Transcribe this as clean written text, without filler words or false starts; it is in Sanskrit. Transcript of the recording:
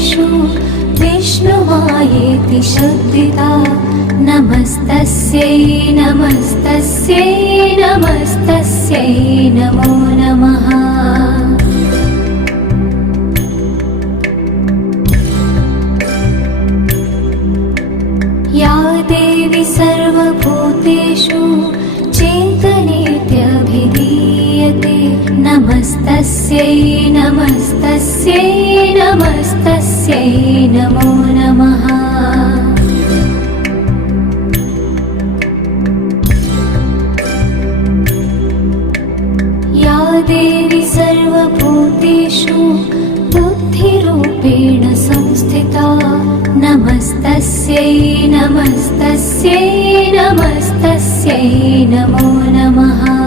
भूतेषु विष्णुमायेति शब्दिता नमस्तस्यै नमस्तस्यै नमस्तस्यै नमो नमः। या देवी सर्वभूतेषु चेतनेत्यभिधीयते नमस्तस्यै नमस्तस्यै नमस्तस्यै नमो नमः। या देवी सर्वभूतेषु बुद्धिरूपेण संस्थिता नमस्तस्यै नमस्तस्यै नमस्तस्यै नमो नमः।